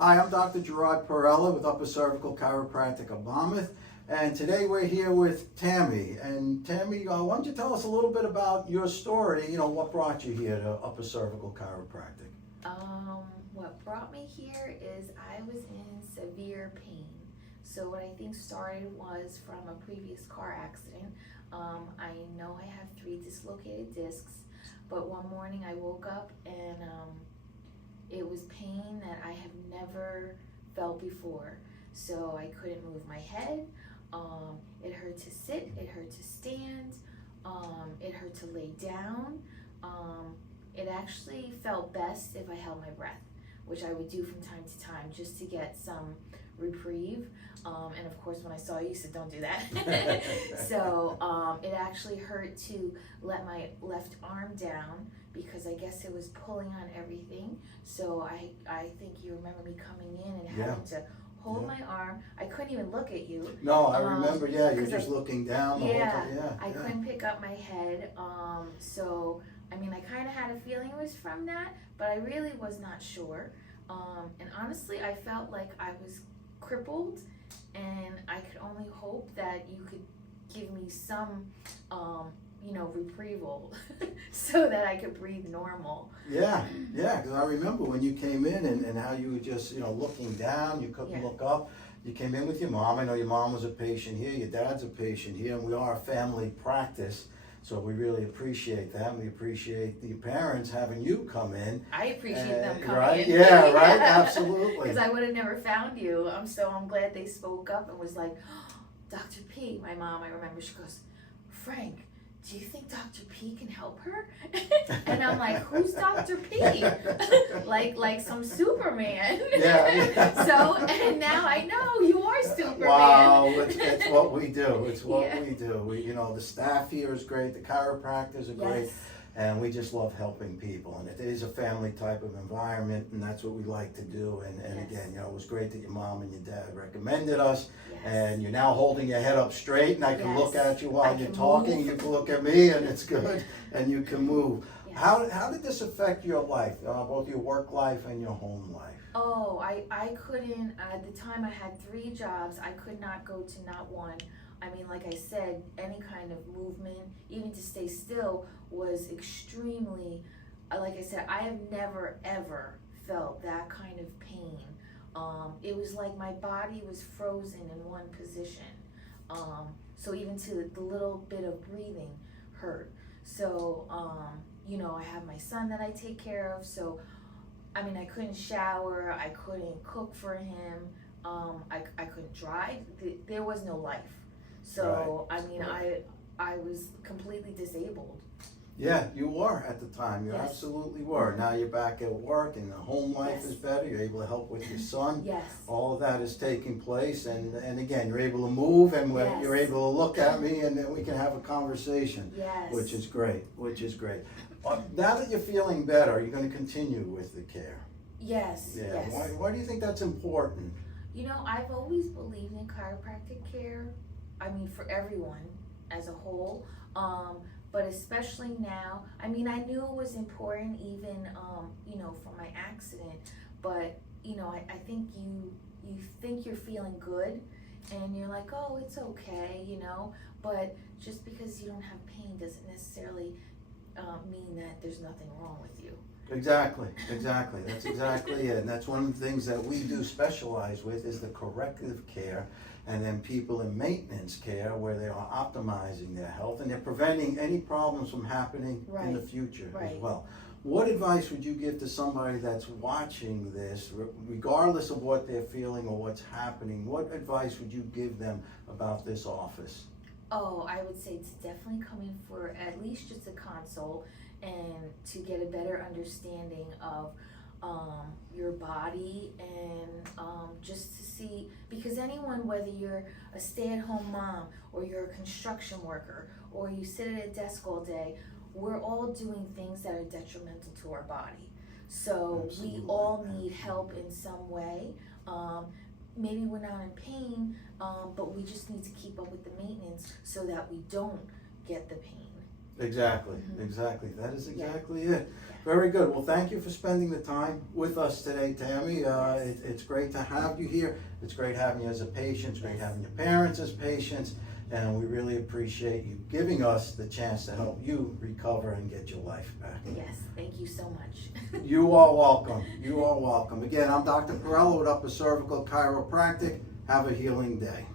Hi, I'm Dr. Gerard Perella with Upper Cervical Chiropractic of Monmouth, and today we're here with Tammy. And Tammy, why don't you tell us a little bit about your story, what brought you here to Upper Cervical Chiropractic? What brought me here is I was in severe pain. So what I think started was from a previous car accident. I know I have 3 dislocated discs, but one morning I woke up and it was pain that I have never felt before. So I couldn't move my head. It hurt to sit, it hurt to stand, it hurt to lay down. It actually felt best if I held my breath, which I would do from time to time just to get some reprieve. And of course, when I saw you, you said, don't do that. So it actually hurt to let my left arm down because I guess it was pulling on everything. So I think you remember me coming in and having to hold my arm. I couldn't even look at you. No, I remember, you're just looking down the whole time. I couldn't pick up my head. So, I mean, I kind of had a feeling it was from that, but I really was not sure. And honestly, I felt like I was crippled, and I could only hope that you could give me some, retrieval so that I could breathe normal. Yeah, because I remember when you came in and how you were just, looking down, you couldn't look up. You came in with your mom. I know your mom was a patient here, your dad's a patient here, and we are a family practice. So we really appreciate that. We appreciate the parents having you come in. I appreciate them coming right? in. Yeah, right, absolutely. Because I would have never found you. So I'm glad they spoke up and was like, oh, Dr. P, my mom, I remember, she goes, Frank, do you think Dr. P can help her? And I'm like, who's Dr. P? like some Superman. Yeah. So, and now I know you are Superman. Wow, it's what we do. It's what we do. The staff here is great. The chiropractors are great. Yes. And we just love helping people. And it is a family type of environment, and that's what we like to do. And again, it was great that your mom and your dad recommended us. Yes. And you're now holding your head up straight, and I can look at you while you're talking. You can look at me, and it's good. And you can move. Yes. How did this affect your life, both your work life and your home life? Oh, I couldn't, at the time I had 3 jobs, I could not go to not one. I mean, like I said, any kind of movement, even to stay still, was extremely, like I said, I have never ever felt that kind of pain. It was like my body was frozen in one position. So even to the little bit of breathing hurt. So, I have my son that I take care of, so I mean, I couldn't shower, I couldn't cook for him, I couldn't drive, there was no life. So, I mean, I was completely disabled. Yeah, you were at the time. You absolutely were. Now you're back at work and the home life is better. You're able to help with your son. Yes. All of that is taking place. And again, you're able to move and you're able to look at me and then we can have a conversation. Yes. Which is great. Now that you're feeling better, you're going to continue with the care. Yes. Yeah. Yes. Why do you think that's important? I've always believed in chiropractic care. I mean, for everyone as a whole. But especially now, I mean, I knew it was important even, for my accident, but, I think you think you're feeling good and you're like, oh, it's okay, but just because you don't have pain doesn't necessarily mean that there's nothing wrong with you. Exactly. That's exactly it. And that's one of the things that we do specialize with is the corrective care, and then people in maintenance care where they are optimizing their health and they're preventing any problems from happening in the future as well. What advice would you give to somebody that's watching this, regardless of what they're feeling or what's happening? What advice would you give them about this office? Oh, I would say to definitely come in for at least just a consult and to get a better understanding of your body and just to see, because anyone, whether you're a stay-at-home mom or you're a construction worker or you sit at a desk all day, we're all doing things that are detrimental to our body. So we all need help in some way. Maybe we're not in pain, but we just need to keep up with the maintenance so that we don't get the pain. Exactly, Mhm. exactly. That is Yeah. exactly it. Very good. Well, thank you for spending the time with us today, Tammy. It's great to have you here. It's great having you as a patient. It's great Yes. having your parents as patients. And we really appreciate you giving us the chance to help you recover and get your life back. Yes, thank you so much. You are welcome. You are welcome. Again, I'm Dr. Perello with Upper Cervical Chiropractic. Have a healing day.